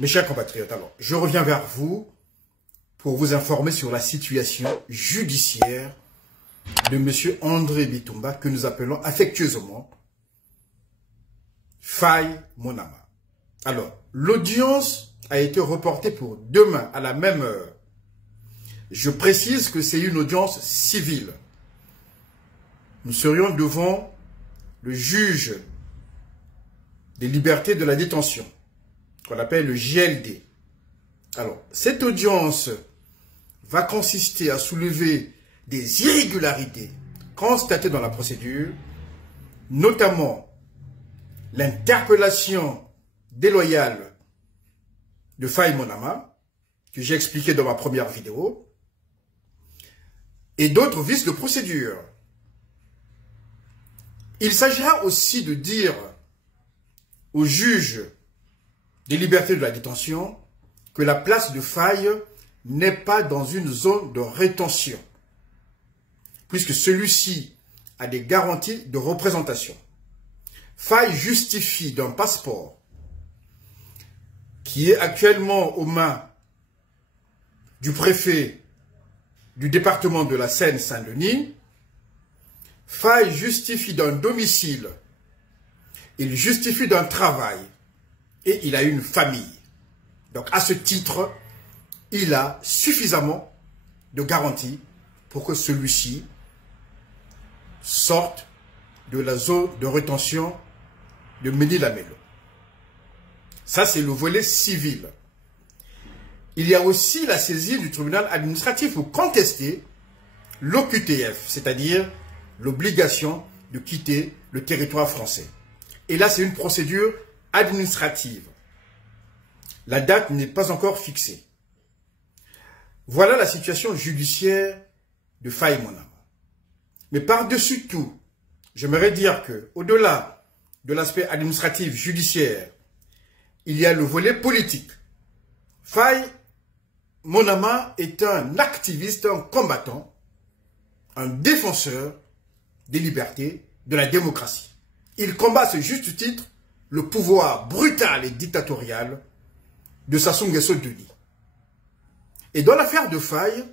Mes chers compatriotes, alors, je reviens vers vous pour vous informer sur la situation judiciaire de M. André Bitumba, que nous appelons affectueusement Faye Monama. Alors, l'audience a été reportée pour demain à la même heure. Je précise que c'est une audience civile. Nous serions devant le juge des libertés de la détention, qu'on appelle le JLD. Alors, cette audience va consister à soulever des irrégularités constatées dans la procédure, notamment l'interpellation déloyale de Faye Monama, que j'ai expliqué dans ma première vidéo, et d'autres vices de procédure. Il s'agira aussi de dire au juge des libertés de la détention que la place de Faye n'est pas dans une zone de rétention, puisque celui-ci a des garanties de représentation. Faye justifie d'un passeport qui est actuellement aux mains du préfet du département de la Seine-Saint-Denis. Faye justifie d'un domicile, il justifie d'un travail et il a une famille. Donc à ce titre, il a suffisamment de garanties pour que celui-ci sorte de la zone de rétention de Ménil-Amello. Ça, c'est le volet civil. Il y a aussi la saisie du tribunal administratif pour contester l'OQTF, c'est-à-dire l'obligation de quitter le territoire français. Et là, c'est une procédure administrative. La date n'est pas encore fixée. Voilà la situation judiciaire de Faye Monama. Mais par-dessus tout, j'aimerais dire que, au-delà de l'aspect administratif judiciaire, il y a le volet politique. Faye Monama est un activiste, un combattant, un défenseur des libertés, de la démocratie. Il combat à ce juste titre le pouvoir brutal et dictatorial de Sassou Nguesso Deni. Et dans l'affaire de Faye,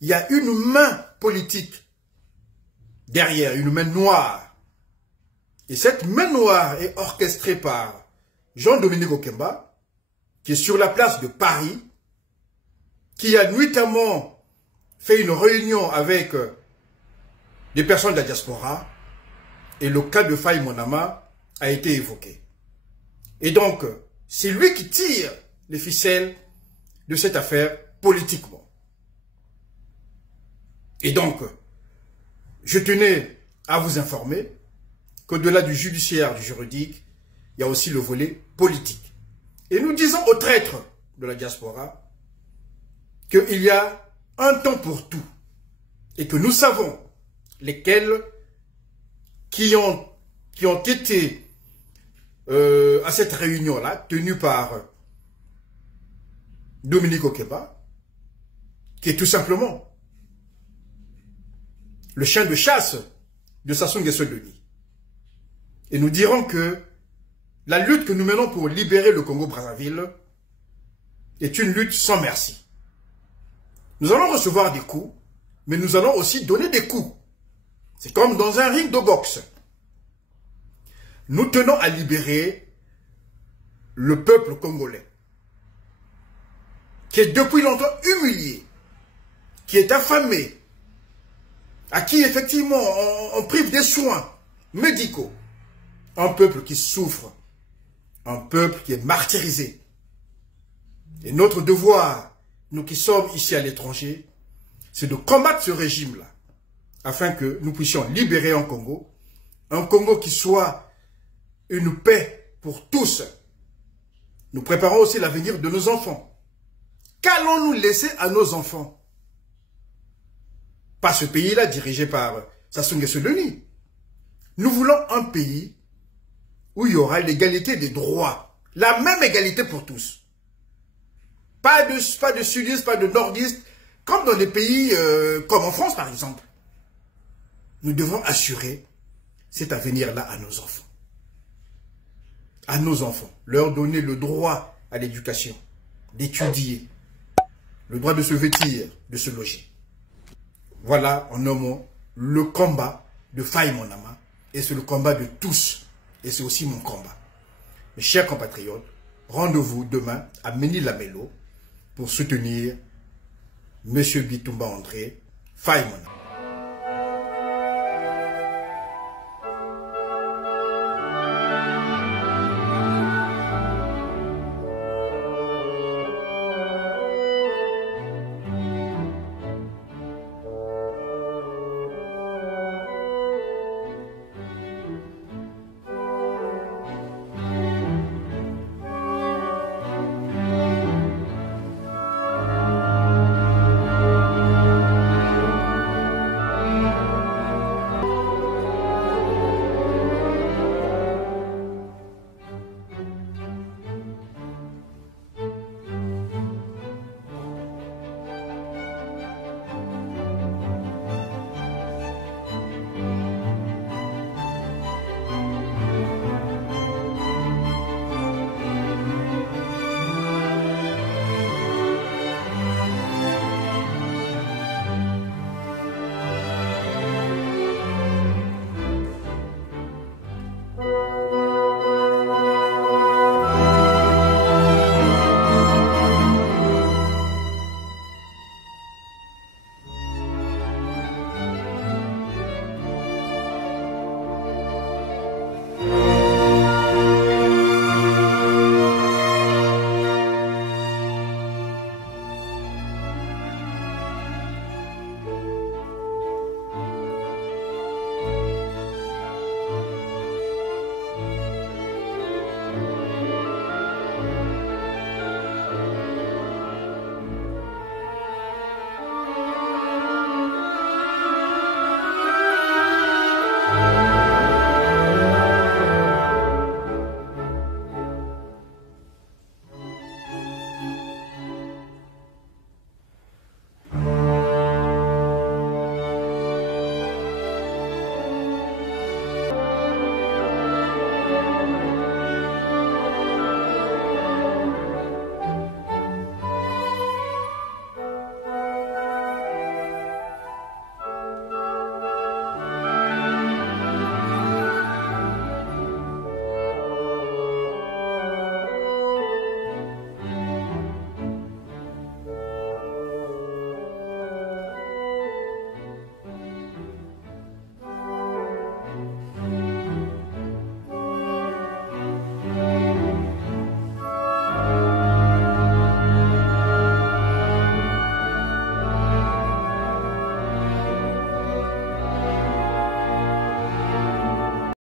il y a une main politique derrière, une main noire. Et cette main noire est orchestrée par Jean-Dominique Okemba, qui est sur la place de Paris, qui a nuitamment fait une réunion avec des personnes de la diaspora, et le cas de Faye Monama a été évoqué. Et donc, c'est lui qui tire les ficelles de cette affaire politiquement. Et donc, je tenais à vous informer qu'au-delà du judiciaire, du juridique, il y a aussi le volet politique. Et nous disons aux traîtres de la diaspora qu'il y a un temps pour tout et que nous savons lesquels qui ont été à cette réunion-là, tenue par Dominique Okemba, qui est tout simplement le chien de chasse de Sassou Nguesso Deni. Et nous dirons que la lutte que nous menons pour libérer le Congo-Brazzaville est une lutte sans merci. Nous allons recevoir des coups, mais nous allons aussi donner des coups. C'est comme dans un ring de boxe. Nous tenons à libérer le peuple congolais, qui est depuis longtemps humilié, qui est affamé, à qui effectivement on prive des soins médicaux. Un peuple qui souffre, un peuple qui est martyrisé. Et notre devoir, nous qui sommes ici à l'étranger, c'est de combattre ce régime-là, afin que nous puissions libérer un Congo qui soit une paix pour tous. Nous préparons aussi l'avenir de nos enfants. Qu'allons-nous laisser à nos enfants? Pas ce pays-là dirigé par Sassou Nguesso Deni. Nous voulons un pays où il y aura l'égalité des droits, la même égalité pour tous. Pas de sudistes, pas de nordistes, comme dans des pays comme en France par exemple. Nous devons assurer cet avenir-là à nos enfants. À nos enfants, leur donner le droit à l'éducation, d'étudier, le droit de se vêtir, de se loger. Voilà, en un mot, le combat de Faye Monama. Et c'est le combat de tous. Et c'est aussi mon combat. Mes chers compatriotes, rendez-vous demain à Ménil-la-Melo pour soutenir M. Bitumba André, Faye Monama.